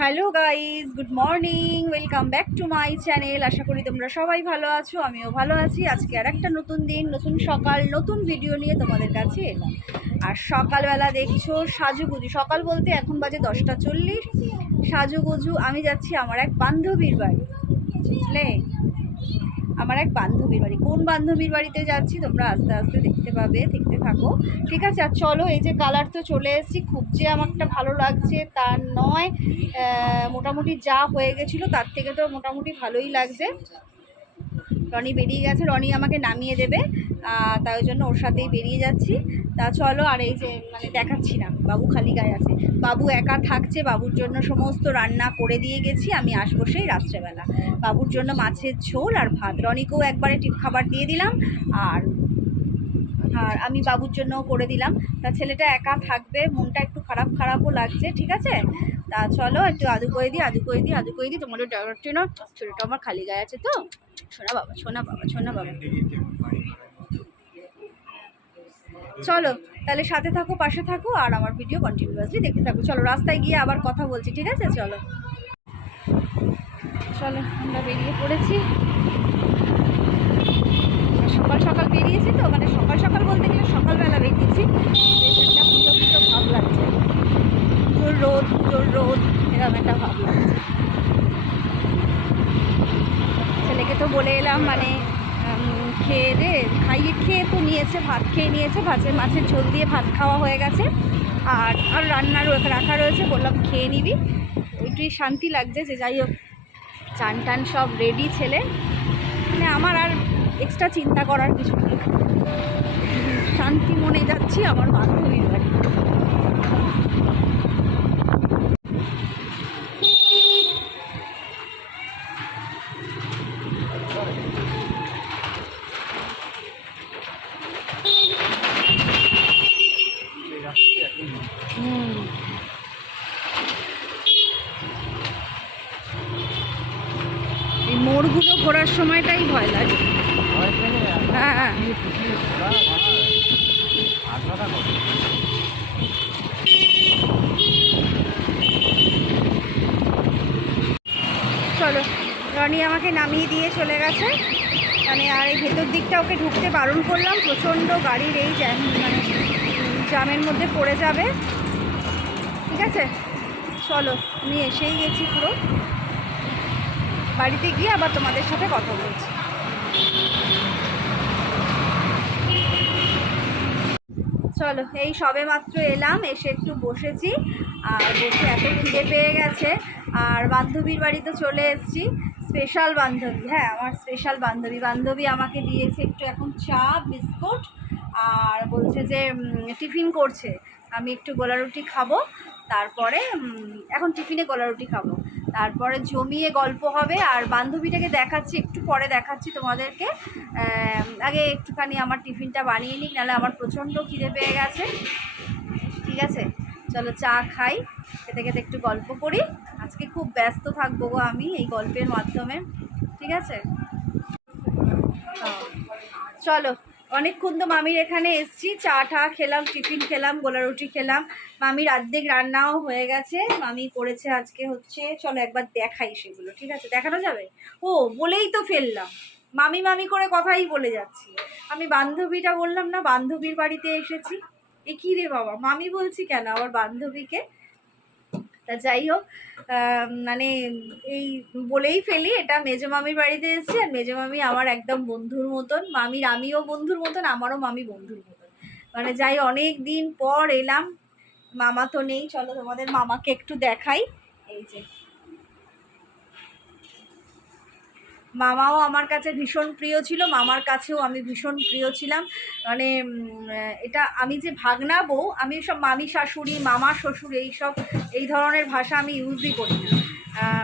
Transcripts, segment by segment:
Hello guys good morning, welcome back to my channel. আশা করি তোমরা সবাই ভালো আছো, আমিও ভালো আছি। আজকে আর একটা নতুন দিন, নতুন সকাল, নতুন ভিডিও নিয়ে তোমাদের কাছে এলাম। আর সকালবেলা দেখছ সাজুগুজু। সকাল বলতে এখন বাজে দশটা চল্লিশ। সাজুগুজু, আমি যাচ্ছি আমার এক বান্ধবীর বাড়ি, বুঝলে? আমার এক বান্ধবীর বাড়ি। কোন বান্ধবীর বাড়িতে যাচ্ছি তোমরা আস্তে আস্তে দেখতে পাবে। দেখতে থাকো। ঠিক আছে, আর চলো, এই যে কালার তো চলে এসেছি, খুব যে আমারটা ভালো লাগছে তা নয়। মোটামুটি যা হয়ে গেছিল তার থেকে তো মোটামুটি ভালোই লাগছে। রনি বেরিয়ে গেছে, রনি আমাকে নামিয়ে দেবে তাই জন্য ওর সাথেই বেরিয়ে যাচ্ছি। তা চলো, আর এই যে মানে দেখাচ্ছি না, বাবু খালি গায়ে আছে। বাবু একা থাকছে, বাবুর জন্য সমস্ত রান্না করে দিয়ে গেছি, আমি আসব সেই রাত্রেবেলা। বাবুর জন্য মাছের ঝোল আর ভাত। রনিকেও একবারে টিপ খাবার দিয়ে দিলাম, আর আর আমি বাবুর জন্যও করে দিলাম। তা ছেলেটা একা থাকবে, মনটা একটু খারাপ খারাপও লাগছে, ঠিক আছে? তা চলো একটু আদু করে দিই, আদু করে দিই, আদু করে দিই, তোমাদের ড্রাইভারটি না ছেলেটা আমার খালি গায়ে আছে তো? শোনা বাবা শোনা বাবা শোনা বাবা। চলো, তাহলে সাথে থাকো, পাশে থাকো, আর আমার ভিডিও কন্টিনিউয়াসলি দেখতে থাকো। চলো, রাস্তায় গিয়ে আবার কথা বলছি, ঠিক আছে? চলো। চলো, আমরা বেরিয়ে পড়েছি। সকাল সকাল বেরিয়েছি তো মানে সকাল সকাল বলতে গেলে সকালবেলা বেরিয়েছি। বেশ একটা পুজো পুজো ভাব লাগছে। পুজোর রোদ পুজোর রোদ, এরকম একটা ভাব লাগছে। ছেলেকে তো বলে এলাম মানে খেয়ে দে, খাইয়ে খেয়ে তো নিয়েছে, ভাত খেয়ে নিয়েছে ভাতের মাছের ঝোল দিয়ে ভাত খাওয়া হয়ে গেছে। আর আর রান্নার রাখা রয়েছে, বললাম খেয়ে নিবি। ওইটাই শান্তি লাগছে যে যাই হোক, চান টান সব রেডি ছেলে। মানে আমার আর এক্সট্রা চিন্তা করার কিছু নেই। শান্তি মনে যাচ্ছি, আমার বান্ধবীর বাড়ি। এই মোড়গুলো ঘোরার সময়টাই ভয় লাগে হ্যাঁ হ্যাঁ চলো রনি আমাকে নামিয়ে দিয়ে চলে গেছে মানে আর এই ভেতর দিকটা ওকে ঢুকতে বারণ করলাম। প্রচণ্ড গাড়ির এই জ্যাম মানে উম, জ্যামের মধ্যে পড়ে যাবে। ঠিক আছে? চলো আমি এসেই গেছি পুরো। বাড়িতে গিয়ে আবার তোমাদের সাথে কথা বলছি। চলো এই সবে মাত্র এলাম এসে একটু বসেছি। আর বসে এত খিদে পেয়ে গেছে। আর বান্ধবীর বাড়িতে চলে এসেছি। স্পেশাল বান্ধবী হ্যাঁ আমার স্পেশাল বান্ধবী। বান্ধবী আমাকে দিয়েছে একটু এখন চা, বিস্কুট আর বলছে যে টিফিন করছে। আমি একটু গোলা রুটি খাব, তারপরে এখন টিফিনে গোলা রুটি খাব। তারপরে জমিয়ে গল্প হবে আর বান্ধবীটাকে দেখাচ্ছি, একটু পরে দেখাচ্ছি তোমাদেরকে। আগে একটুখানি আমার টিফিনটা বানিয়ে নিই নাহলে আমার প্রচণ্ড খিদে পেয়ে গেছে। ঠিক আছে? চলো চা খাই, খেতে খেতে একটু গল্প করি। আজকে খুব ব্যস্ত থাকব গো আমি এই গল্পের মাধ্যমে, ঠিক আছে। চলো, অনেকক্ষণ তো মামির এখানে এসছি, চা টা খেলাম, টিফিন খেলাম, গোলা রুটি খেলাম। মামির অর্ধেক রান্নাও হয়ে গেছে, মামি করেছে আজকে হচ্ছে, চলো একবার দেখাই সেগুলো, ঠিক আছে? দেখানো যাবে? ও, বলেই তো ফেললাম। মামি মামি করে কথাই বলে যাচ্ছি। আমি বান্ধবীটা বললাম না, বান্ধবীর বাড়িতে এসেছি। এ কী রে বাবা? মামি বলছি কেন আমার বান্ধবীকে? তা যাই হোক মানে এই বলেই ফেলি, এটা মেজো মামির বাড়িতে এসেছি আর মেজো মামি আমার একদম বন্ধুর মতন। মামির আমিও বন্ধুর মতন, আমারও মামি বন্ধুর মতন। মানে যাই, অনেক দিন পর এলাম, মামা তো নেই, চলো তোমাদের মামাকে একটু দেখাই। এই যে। মামাও আমার কাছে ভীষণ প্রিয় ছিল, মামার কাছেও আমি ভীষণ প্রিয় ছিলাম। মানে এটা আমি যে ভাগনা বউ, আমি সব মামি শাশুড়ি, মামা শ্বশুর এই সব, এই ধরনের ভাষা আমি ইউজই করি না।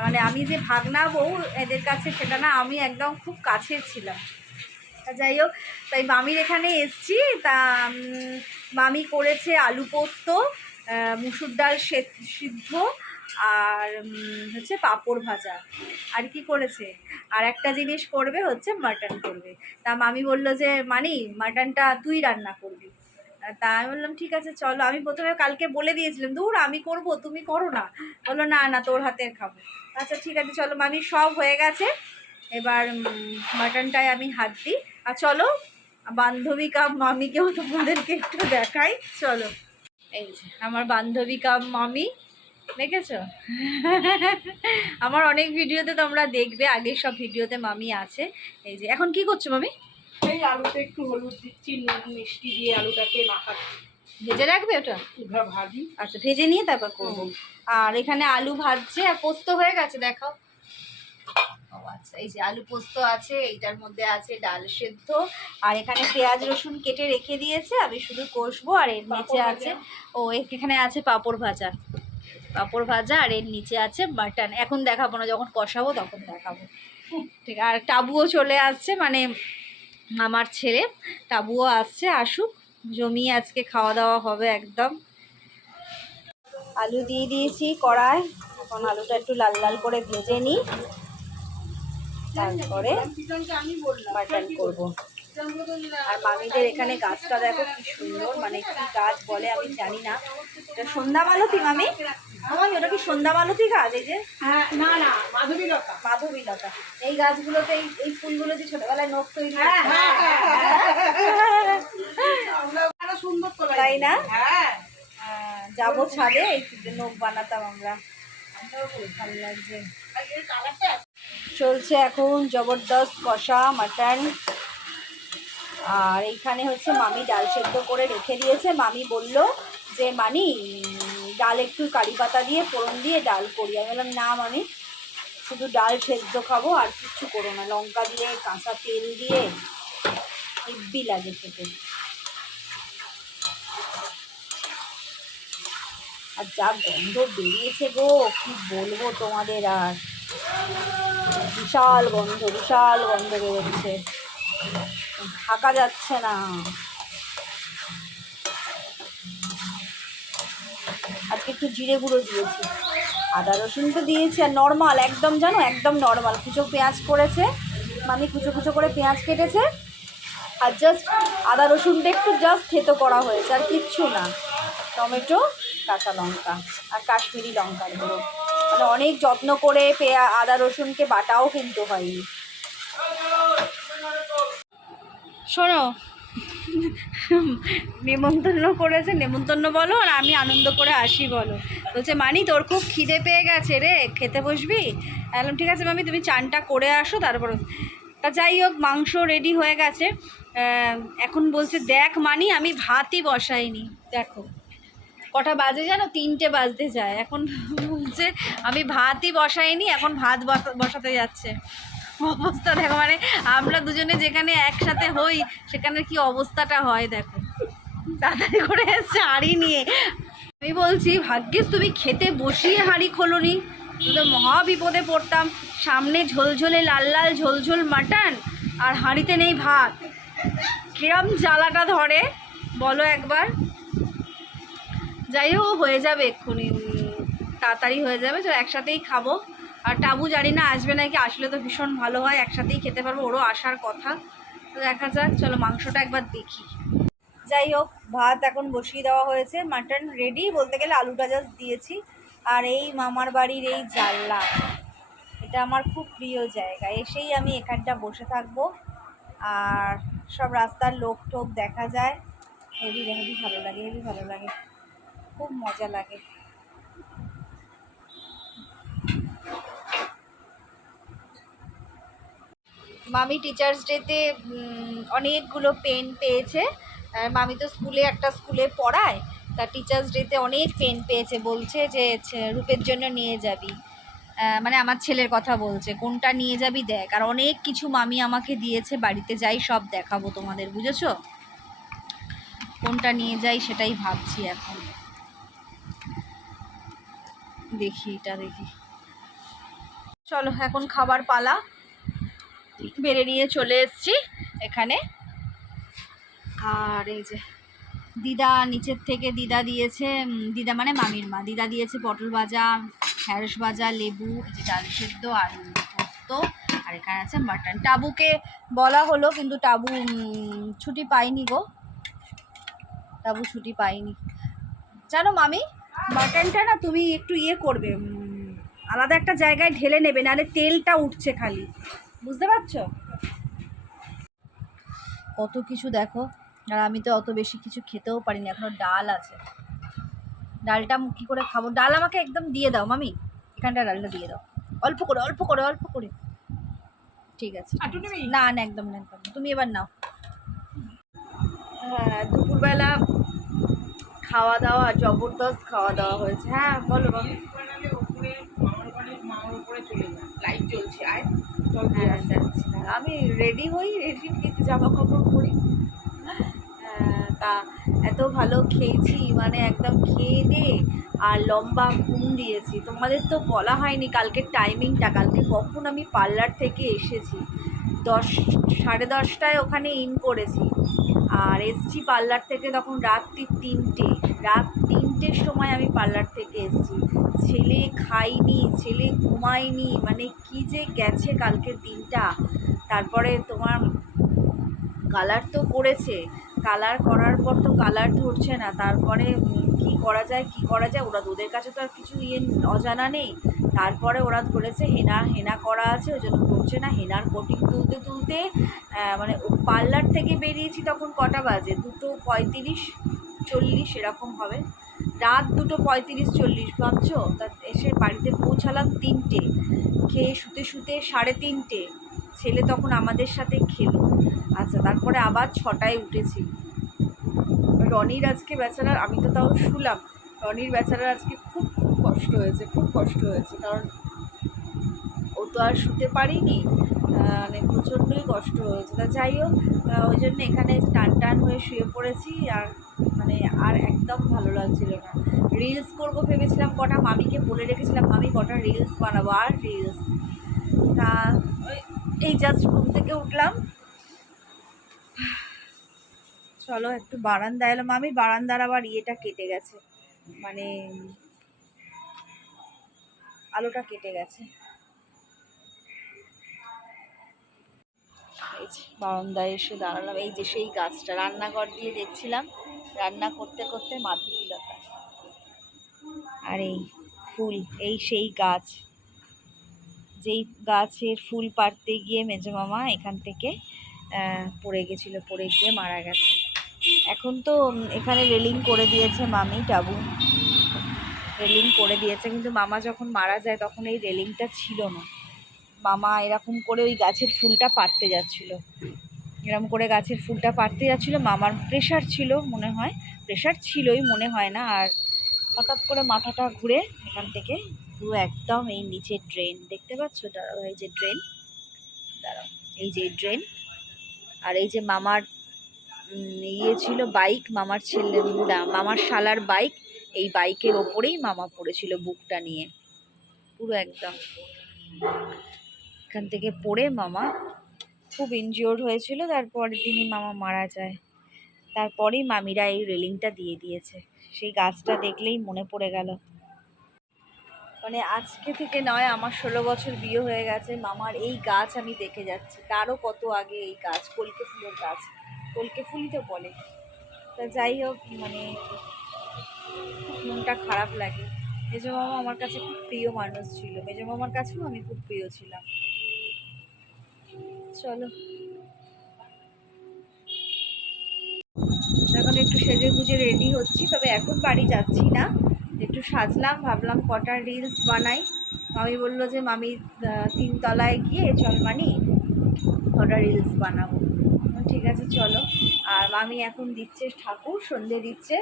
মানে আমি যে ভাগনা বউ, এদের কাছে সেটা না, আমি একদম খুব কাছের ছিলাম। যাই হোক, তাই মামির এখানে এসছি, তা মামি করেছে আলু পোস্ত মুসুর ডাল সিদ্ধ আর হচ্ছে পাঁপড় ভাজা। আর কি করেছে? আর একটা জিনিস করবে হচ্ছে মাটন করবে। তা মামি বলল যে, মানি, মাটনটা তুই রান্না করবি। তা আমি বললাম, ঠিক আছে, চলো। আমি প্রথমে কালকে বলে দিয়েছিলাম, দূর, আমি করব, তুমি করো না। বলল, না না, তোর হাতের খাব। আচ্ছা ঠিক আছে, চলো, মামি, সব হয়ে গেছে। এবার মাটনটায় আমি হাত দিই। আর চলো, বান্ধবী কাপ মামিকেও তোমাদেরকে একটু দেখাই। চলো। এই যে, আমার বান্ধবী কাপ মামি। দেখেছ? আমার অনেক ভিডিওতে তোমরা দেখবে আগের সব ভিডিওতে মামি আছে। এই যে এখন কি করছ মামি? এই আলুতে একটু হলুদ দিচ্ছি নুন মিষ্টি দিয়ে আলুটাকে মাখাচ্ছি। ভেজে রাখবে ওটা? ভাজি। আচ্ছা ভেজে নিয়ে তারপর করব। আর এখানে আলু ভাজছে আর পোস্ত হয়ে গেছে দেখাও। ও আচ্ছা এই যে আলু পোস্ত আছে এইটার মধ্যে আছে ডাল সেদ্ধ। আর এখানে পেঁয়াজ রসুন কেটে রেখে দিয়েছে আমি শুধু কষবো আর এর নিচে আছে ও এখানে আছে পাঁপড় ভাজা। পাঁপড় ভাজা আর এর নিচে আছে মাটন এখন দেখাবো না, যখন কষাবো তখন দেখাবো। ঠিক, আর টাবুও চলে আসছে মানে আমার ছেলে, টাবুও আসছে, আসুক। জমিয়ে আজকে খাওয়া দাওয়া হবে একদম। আলু দিয়ে দিয়েছি কড়ায় এখন আলুটা একটু লাল লাল করে ভেজে নিই। তারপরে মাটন করব। আর মামিদের এখানে গাছটা দেখো কি সুন্দর মানে কি গাছ বলে আমি জানি না। এটা সন্ধ্যা মালতী মামি? মামি ওটা কি সন্ধ্যা মালতী গাছ? এই যে হ্যাঁ না না মাধবী লতা। মাধবী লতা। এই গাছগুলোতে এই এই ফুলগুলো যে ছোটবেলায় নখ তৈরি হ্যাঁ। হ্যাঁ, আমরা আরও সুন্দর করে তাই না? হ্যাঁ। যাব ছাদে এই নখ বানাতাম আমরা। ভালো লাগছে। চলছে এখন জবরদস্ত কষা মাটন। আর এইখানে হচ্ছে মামি ডাল সেদ্ধ করে রেখে দিয়েছে। মামি বলল যে মানি ডাল একটু কারি পাতা দিয়ে, ফোড়ন দিয়ে ডাল করি। আমি বললাম, না মানে শুধু ডাল সেদ্ধ খাব আর কিচ্ছু করো না। লঙ্কা দিয়ে, কাঁচা তেল দিয়ে, হেব্বি লাগে খেতে। আর যা গন্ধ বেরিয়েছে গো, কি বলব তোমাদের আর? বিশাল গন্ধ বিশাল গন্ধ বেরোচ্ছে। থাকা যাচ্ছে না। আজকে একটু জিরে গুঁড়ো দিয়েছি। আদা রসুন তো দিয়েছি, আর নর্মাল একদম জানো, একদম নর্মাল কুচো পেঁয়াজ করেছে মানে কুচো কুচো করে পেঁয়াজ কেটেছে, আর জাস্ট আদা রসুনটা একটু জাস্ট থেতো করা হয়েছে, আর কিচ্ছু না। টমেটো, কাঁচা লঙ্কা, আর কাশ্মীরি লঙ্কার গুঁড়ো। মানে অনেক যত্ন করে পেঁয়া, আদা রসুনকে বাটাও কিন্তু হয়নি। শোনো নেমন্তন্ন করেছে নেমন্তন্ন বলো আর আমি আনন্দ করে আসি বলো। বলছে, মানি, তোর খুব খিদে পেয়ে গেছে রে, খেতে বসবি? বললাম, ঠিক আছে মামি, তুমি চানটা করে আসো, তারপর তা যাই হোক, মাংস রেডি হয়ে গেছে। এখন বলছে, দেখ মানি, আমি ভাতই বসাইনি। দেখো, কটা বাজে জানো? তিনটে বাজতে যায়। এখন বলছে, আমি ভাতই বসাইনি, এখন ভাত বসাতে যাচ্ছে। অবস্থা দেখো মানে আমরা দুজনে যেখানে একসাথে হই, সেখানে কি অবস্থাটা হয় দেখো। তাড়াতাড়ি করে এসছে হাঁড়ি নিয়ে। আমি বলছি, ভাগ্যিস তুমি খেতে বসিয়ে হাঁড়ি খোলনি। তো মহা বিপদে পড়তাম। সামনে ঝোলঝোলে, লাল লাল ঝোলঝোল মাটন আর হাঁড়িতে নেই ভাত। কিরম জ্বালাটা ধরে, বলো একবার। যাই হোক, হয়ে যাবে এক্ষুনি। তাড়াতাড়ি হয়ে যাবে তো একসাথেই খাব। আর টাবু জানি না, আসবে নাকি? আসলে তো ভীষণ ভালো হয়, একসাথেই খেতে পারব, ওরও আসার কথা। তো দেখা যাক, চলো মাংসটা একবার দেখি। যাই হোক, ভাত এখন বসিয়ে দেওয়া হয়েছে, মাটন রেডি বলতে গেলে আলুটা জাস্ট দিয়েছি। আর এই মামার বাড়ির এই জানলা, এটা আমার খুব প্রিয় জায়গা। এসেই আমি এখানটা বসে থাকব। আর সব রাস্তার লোক টোক দেখা যায়। হেভি হেভি ভালো লাগে হেভি ভালো লাগে। খুব মজা লাগে। মামি টিচার্স ডেতে অনেকগুলো পেন পেয়েছে। মামি তো স্কুলে একটা স্কুলে পড়ায়, তা টিচার্স ডেতে অনেক পেন পেয়েছে, বলছে যে রূপের জন্য নিয়ে যাবি। মানে আমার ছেলের কথা বলছে, কোনটা নিয়ে যাবি দেখ। আর অনেক কিছু মামি আমাকে দিয়েছে, বাড়িতে যাই, সব দেখাবো তোমাদের, বুঝেছ? কোনটা নিয়ে যাই সেটাই ভাবছি এখন। দেখি, এটা দেখি। চলো, এখন খাবার পালা। বেড়ে নিয়ে চলে এসেছি এখানে। আর এই যে দিদা নিচের থেকে দিদা দিয়েছে দিদা মানে মামির মা। দিদা দিয়েছে পটল ভাজা, ঢ্যাঁড়স ভাজা, লেবু, এই যে ডাল সেদ্ধ আর পোস্ত, আর এখানে আছে মাটন। টাবুকে বলা হলো, কিন্তু টাবু ছুটি পাইনি গো। টাবু ছুটি পাইনি জানো মামি, মাটনটা না তুমি একটু ইয়ে করবে আলাদা একটা জায়গায় ঢেলে নেবে, নাহলে তেলটা উঠছে খালি। বুঝতে পারছ? কত কিছু দেখো। আর আমি তো অত বেশি কিছু খেতেও পারিনি এখনও ডাল আছে। ডালটা কী করে খাব? ডাল আমাকে একদম দিয়ে দাও মামি। এখানটা ডালটা দিয়ে দাও। অল্প করে অল্প করে অল্প করে। ঠিক আছে। না না একদম না একদম তুমি এবার নাও। হ্যাঁ দুপুরবেলা খাওয়া দাওয়া জবরদস্ত খাওয়া দাওয়া হয়েছে। হ্যাঁ বলো বাবু মামার ওখানে মামার উপরে চলে লাইট জ্বলছে আয়। দিয়ে আমি রেডি হই রেডি কিন্তু জামা কাপড় পরি তা এত ভালো খেয়েছি মানে একদম খেয়ে দে আর লম্বা ঘুম দিয়েছি। তোমাদের তো বলা হয়নি কালকের টাইমিংটা কালকে কখন আমি পার্লার থেকে এসেছি। দশ, সাড়ে দশটায় ওখানে ইন করেছি। আর এসছি পার্লার থেকে তখন রাত্রি তিনটে রাত তিনটের সময় আমি পার্লার থেকে এসেছি। ছেলে খাইনি ছেলে ঘুমায়নি মানে কি যে গেছে কালকের দিনটা। তারপরে তোমার কালার তো করেছে কালার করার পর তো কালার ধরছে না। তারপরে কি করা যায়, কি করা যায়, ওরা ওদের কাছে তো আর কিছু ইয়ে অজানা নেই। তারপরে ওরা ধরেছে হেনা হেনা করা আছে, ওই জন্য করছে না। হেনার কোটিং তুলতে তুলতে মানে পার্লার থেকে বেরিয়েছি তখন কটা বাজে? দুটো পঁয়ত্রিশ, চল্লিশ এরকম হবে। রাত দুটো পঁয়ত্রিশ চল্লিশ, ভাবছ? তা এসে বাড়িতে পৌঁছালাম তিনটে। খেয়ে শুতে শুতে সাড়ে তিনটে। ছেলে তখন আমাদের সাথে খেলো। আচ্ছা তারপরে আবার ছটায় উঠেছি। রনির আজকে বেচারার, আমি তো তাও শুলাম, রনির বেচারার আজকে খুব খুব কষ্ট হয়েছে, খুব কষ্ট হয়েছে। কারণ ও তো আর শুতে পারিনি। মানে প্রচণ্ডই কষ্ট হয়েছে। তা যাই হোক ওই জন্য এখানে টান টান হয়ে শুয়ে পড়েছি। আর মানে আর একদম ভালো লাগছিল না। রিলস করব ভেবেছিলাম কটা, মামিকে বলে রেখেছিলাম, মামি, কটা রিলস বানাবো, আর রিলস তা এই জাস্ট ঘুম থেকে উঠলাম। চলো একটু বারান্দা এলাম। আমি বারান্দার আবার ইয়েটা কেটে গেছে। মানে আলোটা কেটে গেছে। বারান্দায় এসে দাঁড়ালাম। এই যে সেই গাছটা, রান্নাঘর দিয়ে দেখছিলাম। রান্না করতে করতে মাধুরীলতা। আর এই ফুল, এই সেই গাছ। যেই গাছের ফুল পাড়তে গিয়ে মেজো মামা এখান থেকে পড়ে গেছিল, পড়ে গিয়ে মারা গেছে। এখন তো এখানে রেলিং করে দিয়েছে মামি টাবু। রেলিং করে দিয়েছে, কিন্তু মামা যখন মারা যায় তখন এই রেলিংটা ছিল না। মামা এরকম করে ওই গাছের ফুলটা পাড়তে যাচ্ছিল। এরকম করে গাছের ফুলটা পাড়তে যাচ্ছিল। মামার প্রেশার ছিল মনে হয়। প্রেশার ছিলই, মনে হয় না। আর হঠাৎ করে মাথাটা ঘুরে এখান থেকে পুরো একদম এই নিচে ড্রেন দেখতে পাচ্ছ? দাঁড়াও, এই যে ড্রেন দাঁড়াও, এই যে ড্রেন আর এই যে মামার ইয়ে ছিল বাইক মামার ছেলে মামার শালার বাইক এই বাইকের ওপরেই মামা পড়েছিল বুকটা নিয়ে। পুরো একদম। এখান থেকে পড়ে মামা খুব ইনজিওর্ড হয়েছিল, তারপরের দিনই মামা মারা যায়। তারপরেই মামিরা এই রেলিংটা দিয়ে দিয়েছে। সেই গাছটা দেখলেই মনে পড়ে গেল। মানে আজকে থেকে নয়, আমার ষোলো বছর বিয়ে হয়ে গেছে। মামার এই গাছ আমি দেখে যাচ্ছি। তারও কত আগে এই গাছ, কলকে ফুলের গাছ। কলকে ফুলই তো বলে। তা যাই হোক মানে মনটা খারাপ লাগে। মেজো মামা আমার কাছে খুব প্রিয় মানুষ ছিল। মেজো মামার কাছেও আমি খুব প্রিয় ছিলাম। চলো। এখন একটু সেজে গুজে রেডি হচ্ছি, তবে এখন বাড়ি যাচ্ছি না। একটু সাজলাম, ভাবলাম কটা রিলস বানাই। মামি বলল যে, মামি তিনতলায় গিয়ে চল মানি, কটা রিলস বানাবো। ঠিক আছে, চলো। আর মামি এখন দিচ্ছে ঠাকুর, সন্ধে দিচ্ছে।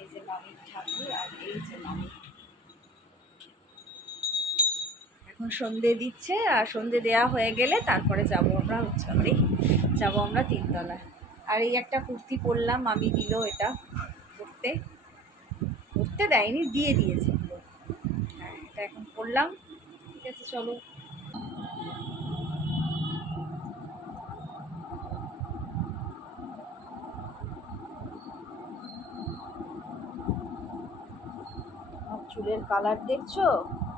এই যে মামির ঠাকুর আর এই যে মামি। এখন সন্ধে দিচ্ছে, আর সন্ধে দেয়া হয়ে গেলে তারপরে যাব আমরা হচ্ছে যাব আমরা তিনতলায়। আর এই একটা কুর্তি পরলাম মামি দিল এটা পরতে। পরতে দেয়নি, দিয়ে দিয়েছে। হ্যাঁ এটা এখন পরলাম। ঠিক আছে, চলো। চুলের কালার দেখছ?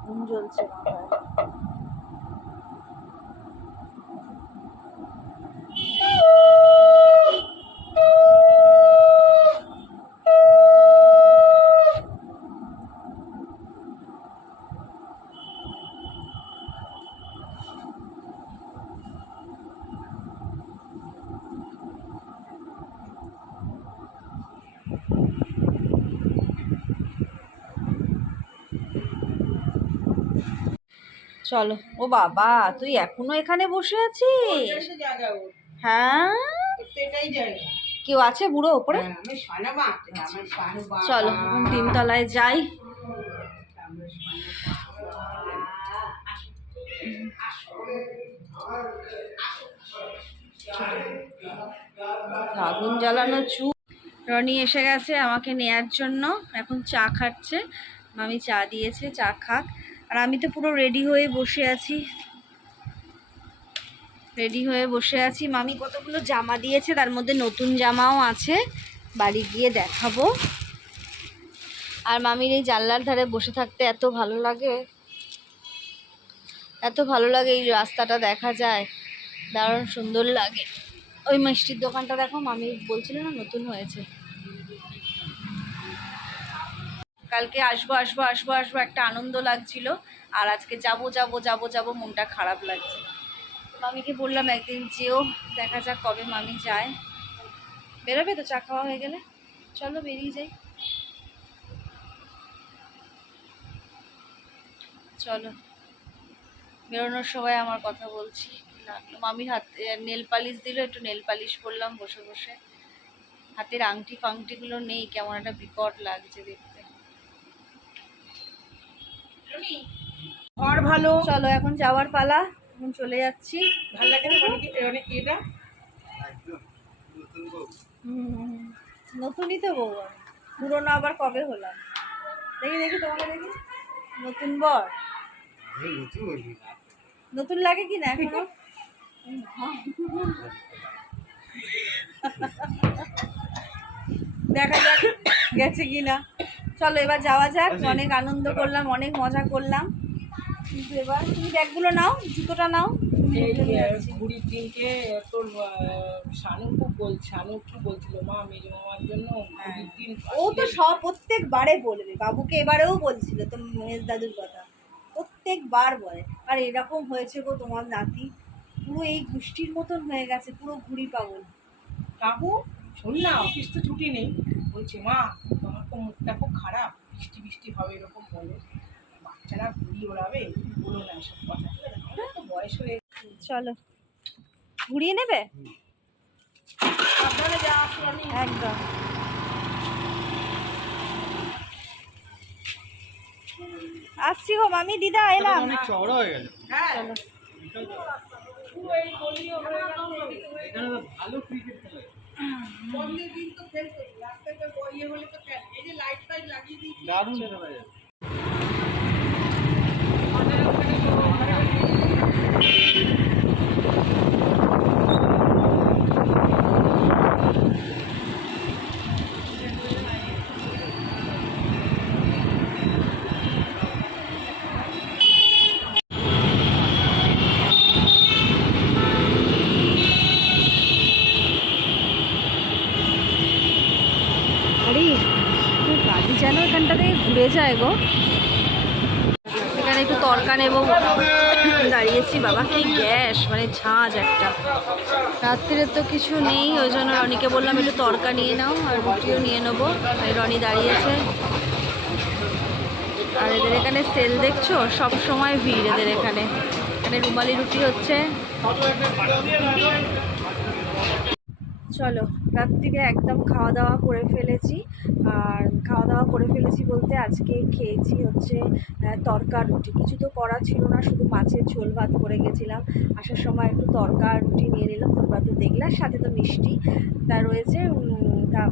ঘুম জ্বলছে চলো। ও বাবা তুই এখনও এখানে বসে আছিস? হ্যাঁ? কেউ আছে বুড়ো ওপরে? হ্যাঁ, চলো তিনতলায় যাই। আগুন জ্বালানো চুপ। রনি এসে গেছে আমাকে নেয়ার জন্য। এখন চা খাচ্ছে। মামি চা দিয়েছে চা খাক। আর আমি তো পুরো রেডি হয়ে বসে আছি। রেডি হয়ে বসে আছি। মামি কতগুলো জামা দিয়েছে, তার মধ্যে নতুন জামাও আছে। বাড়ি গিয়ে দেখাবো। আর মামির এই জানলার ধারে বসে থাকতে এত ভালো লাগে। এত ভালো লাগে এই রাস্তাটা দেখা যায়। দারুণ সুন্দর লাগে। ওই মিষ্টির দোকানটা দেখো, মামি বলছিল না নতুন হয়েছে। কালকে আসব আসব আসব আসব, একটা আনন্দ লাগছিল। আর আজকে যাব যাব যাব যাব, মনটা খারাপ লাগছে। মামিকে বললাম একদিন যেও, দেখা যাক কবে মামি যায়। বেরোবে তো, চা খাওয়া হয়ে গেলে। চলো বেরিয়ে যাই। চলো। বেরোনোর সময় আমার কথা বলছি। মামির হাতে নেল পালিশ দিল, একটু নেল পালিশ করলাম বসে বসে। হাতের আংটি ফাংটিগুলো নেই, কেমন একটা বিকট লাগছে দেখতে। ঘর ভালো। চলো এখন যাওয়ার পালা। এখন চলে যাচ্ছি। ভালো লাগে না মানে কি- মানে এটা নতুনই তো বউ পুরোনো আবার কবে হলাম? দেখি দেখি তোমাকে দেখি। নতুন বর? নতুন লাগে কি না এখনও? দেখা যাক গেছে কি না। চলো এবার যাওয়া যাক। অনেক আনন্দ করলাম অনেক মজা করলাম। কিন্তু এবার তুমি ব্যাগগুলো নাও জুতোটা নাও। দিনকে তোর বল শানু কি বলছিল মা মেজ মামার জন্য দিন ও তো সব প্রত্যেকবারে বলবে। বাবুকে এবারেও বলছিল তো মহেশ দাদুর কথা। প্রত্যেকবার বলে। আর এরকম হয়েছে গো তোমার নাতি। পুরো এই গোষ্ঠীর মতন হয়ে গেছে পুরো ঘুড়ি পাগল। কাকু শোন না অফিস তো ছুটি নেই। বলছে মা মুখটা খুব খারাপ বৃষ্টি বৃষ্টি হবে এরকম বলে। বাচ্চারা ঘুড়ি ওড়াবে বলো না এসব কথা তো বয়স হয়ে চলো। ঘুরিয়ে নেবে? যা একদম। আসছি গো মামি দিদা এলাম। অনেক চওড়া হয়ে গেল হ্যাঁ। পুরো এই গলিও হয়ে গেছে। এখানে ভালো ক্রিকেট খেলে বন্ধের দিন তো খেলতে রাস্তাতে ইয়ে হলে তো খেল এই যে লাইট ফাইট লাগিয়ে দিয়েছি দারুণ যায় আরে তোর গাড়ি যেন এখানটা থেকে যায় গো? এখানে একটু তরকা নেব। দাঁড়িয়েছি, বাবা, কি গ্যাস মানে ঝাঁঝ একটা। রাত্রিরে তো কিছু নেই, ওই জন্য রনিকে বললাম একটু তরকা নিয়ে নাও আর রুটিও নিয়ে নেব। রনি দাঁড়িয়েছে। আর এদের এখানে সেল দেখছ? সব সময় ভিড় এদের এখানে। এখানে রুমালি রুটি হচ্ছে। চলো, রাত্রিরে একদম খাওয়া দাওয়া করে ফেলেছি। আর খাওয়া দাওয়া করে ফেলেছি বলতে আজকে খেয়েছি হচ্ছে তরকা রুটি কিছু তো করা ছিল না, শুধু মাছের ঝোল ভাত করে গেছিলাম। আসার সময় একটু তরকা রুটি নিয়ে নিলাম, তোমরা তো দেখলে সাথে তো মিষ্টি তা রয়েছে। তা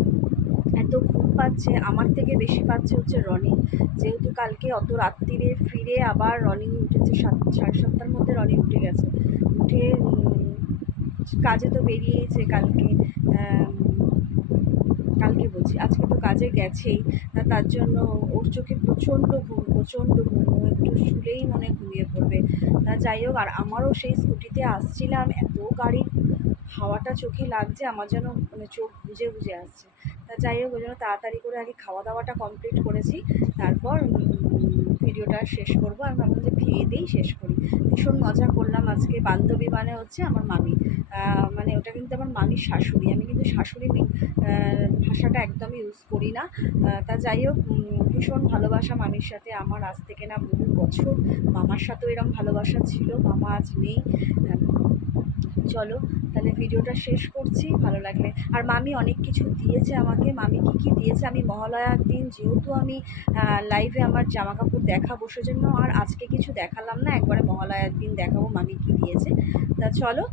এত ঘুম পাচ্ছে, আমার থেকে বেশি পাচ্ছে হচ্ছে রনি। যেহেতু কালকে অত রাত্রিরে ফিরে আবার রনি উঠেছে সাত, সাড়ে সাতটার মধ্যে রনি উঠে গেছে। উঠে কাজে তো বেরিয়েছে কালকে। কালকে বলছি, আজকে তো কাজে গেছেই তার জন্য ওর চোখে প্রচণ্ড ঘুম প্রচণ্ড ঘুম একটু শুলেই মনে ঘুমিয়ে পড়বে। তা যাই হোক, আর আমারও সেই স্কুটিতে আসছিলাম, এত গাড়ির হাওয়াটা চোখে লাগছে, আমার যেন মানে চোখ বুঝে বুঝে আসছে। তা যাই হোক, ওই জন্য তাড়াতাড়ি করে আগে খাওয়া দাওয়াটা কমপ্লিট করেছি, তারপর ভিডিওটা শেষ করব আমি ভাবলাম যে দিয়েই শেষ করি। ভীষণ মজা করলাম আজকে। বান্ধবী মানে হচ্ছে আমার মামি। মানে ওটা কিন্তু আমার মামির শাশুড়ি। আমি কিন্তু শাশুড়ি ভাষাটা একদমই ইউজ করি না। তা যাই হোক ভীষণ ভালোবাসা মামির সাথে। আমার আজ থেকে না বহু বছর। মামার সাথেও এরকম ভালোবাসা ছিল। মামা আজ নেই। চলো, তাহলে ভিডিওটা শেষ করছি, ভালো লাগলে। আর মামি অনেক কিছু দিয়েছে আমাকে, মামি কী কী দিয়েছে, আমি মহালয়ার দিন যেহেতু আমি লাইভে আমার জামা কাপড় দেখাবো, সেজন্য আর আজকে কিছু দেখালাম না, একবারে মহালয়ার দিন দেখাবো মামি কী দিয়েছে। তা চলো,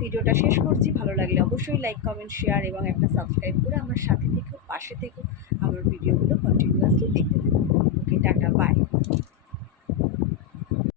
ভিডিওটা শেষ করছি, ভালো লাগলে অবশ্যই লাইক কমেন্ট শেয়ার এবং একটা সাবস্ক্রাইব করে আমার সাথে থেকো, পাশে থেকো, আমার ভিডিওগুলো কন্টিনিউয়াসলি দেখতে থাকো। ওকে টাটা বাই